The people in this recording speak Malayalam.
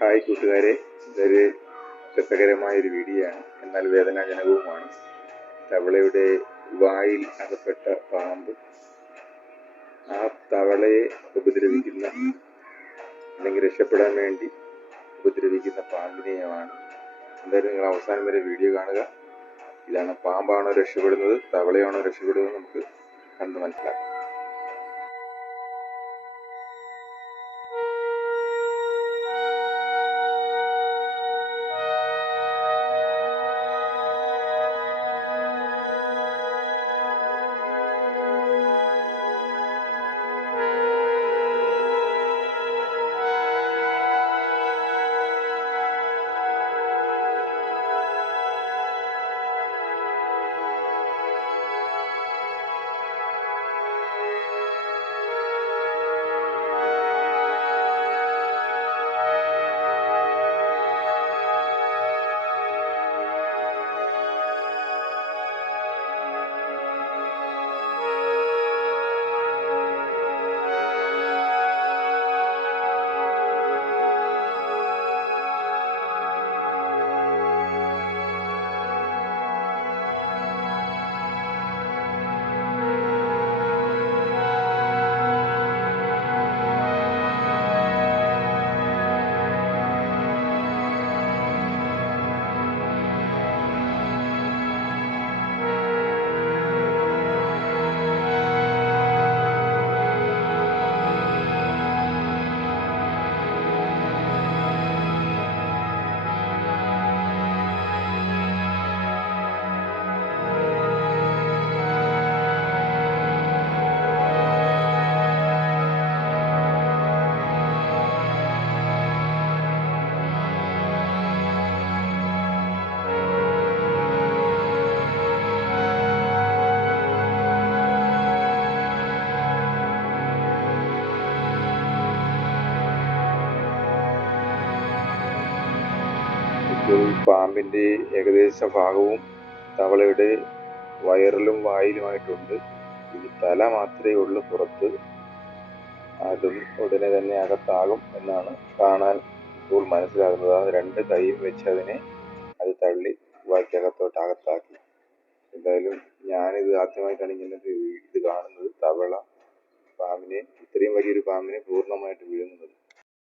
ഹായ് കൂട്ടുകാരെ, ഇതൊരു രസകരമായൊരു വീഡിയോ ആണ്, എന്നാൽ വേദനാജനകവുമാണ്. തവളയുടെ വായിൽ അകപ്പെട്ട പാമ്പ് ആ തവളയെ ഉപദ്രവിക്കുന്ന അല്ലെങ്കിൽ രക്ഷപ്പെടാൻ വേണ്ടി ഉപദ്രവിക്കുന്ന പാമ്പിനെയാണ്. എന്തായാലും നിങ്ങൾ അവസാനം വരെ വീഡിയോ കാണുക. ഇതാണ് പാമ്പാണോ രക്ഷപ്പെടുന്നത്, തവളയാണോ രക്ഷപ്പെടുന്നത്, നമുക്ക് കണ്ട് മനസ്സിലാക്കാം. പാമ്പിൻ്റെ ഏകദേശ ഭാഗവും തവളയുടെ വയറിലും വായിലുമായിട്ടുണ്ട്. ഇനി തല മാത്രമേ ഉള്ളൂ പുറത്ത്. അതും ഉടനെ തന്നെ അകത്താകും എന്നാണ് കാണാൻ ഇപ്പോൾ മനസ്സിലാകുന്നത്. ആ രണ്ട് കൈയും വെച്ച് അത് തള്ളി വായ്ക്കകത്തോട്ട് അകത്താക്കി. എന്തായാലും ഞാനിത് ആദ്യമായിട്ടാണ് ഇങ്ങനെ ഇത് കാണുന്നത്. തവള പാമ്പിനെ, ഇത്രയും വലിയൊരു പാമ്പിനെ പൂർണ്ണമായിട്ട് വിഴുങ്ങുന്നത്.